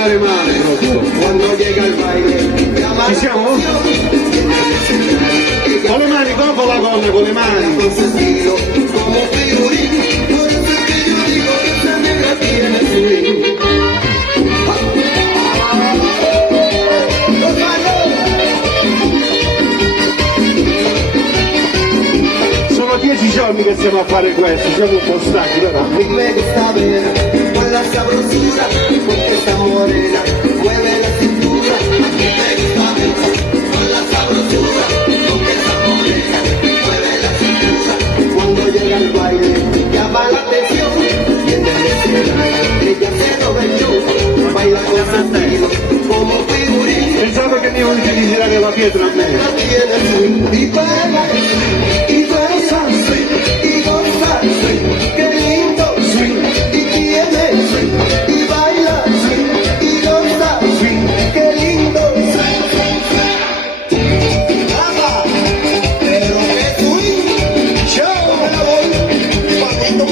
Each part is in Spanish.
ballare male, quando llega il baile. Ci siamo? Con le mani, dopo la gonna, con le mani. Sono 10 giorni che stiamo a fare questo, siamo un po' stanchi, però. Me gusta ver con la sabrosura, porque esta morena mueve la cintura. Me gusta ver con la sabrosura, porque esta morena mueve la cintura. Cuando llega el baile llama la atención, viene de escenario, ella se roba el show, baila con sentido como figurín. Pensavo che mi volete tirare la pietra a me. Tiene swing y baila, y danza, y goza, qué lindo swing, y tiene swing, y baila swing, y goza swing, qué lindo swing. Nada, pero qué swing, chao, me la voy, patito.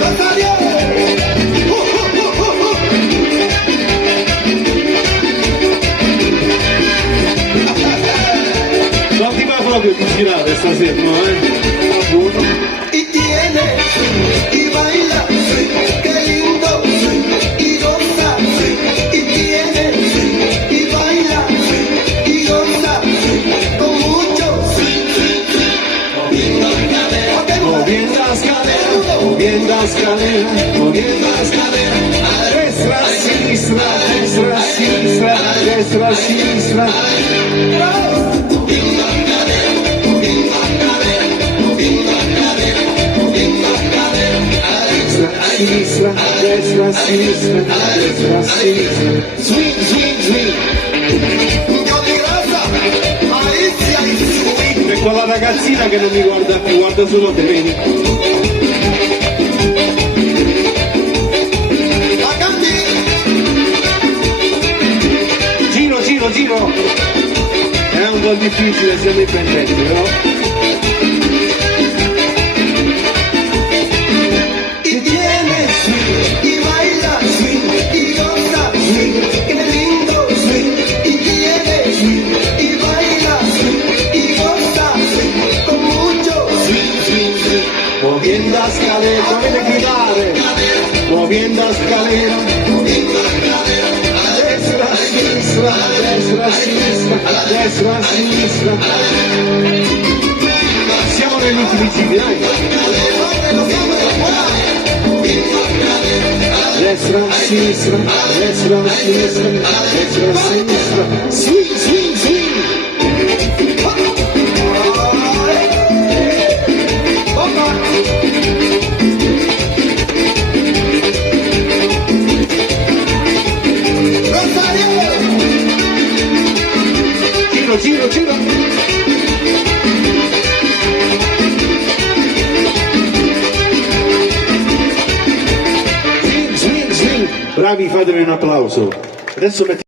¡Rosario! Non ti va proprio di girare stasera, no, Y tiene swing, y baila swing, qué lindo swing, y goza swing, y tiene swing, y baila swing, y goza swing, con mucho swing, moviendo la cadera, moviendo las caderas, moviendo las caderas, moviendo las caderas, a destra, a sinistra, a destra, a sinistra, a destra, a sinistra. moviendo la cadera, moviendo la cadera, moviendo la cadera, moviendo la cadera, A sinistra, a destra, a sinistra, a destra, a sinistra. Swing, swing, swing. yo di grasa, malizia y swing. E quella ragazzina che non mi guarda più, guarda solo te, vedi? La canti, Giro, giro, giro. È un po' difficile, siamo indipendenti, però. y tiene swing, y baila swing, y goza swing, qué lindo swing, y tiene swing, y baila swing, y goza swing, con mucho swing, swing, swing. Moviendo las caderas, dovete gridare. Moviendo las caderas. A destra, a sinistra, a destra, a sinistra, a destra, a sinistra. Siamo negli ultimi giri, dai. Destra, a sinistra, a destra, a sinistra, a destra, a sinistra. Swing, swing, swing. Giro, giro, giro. Swing, swing, swing. Bravi, fatemi un applauso. Adesso metti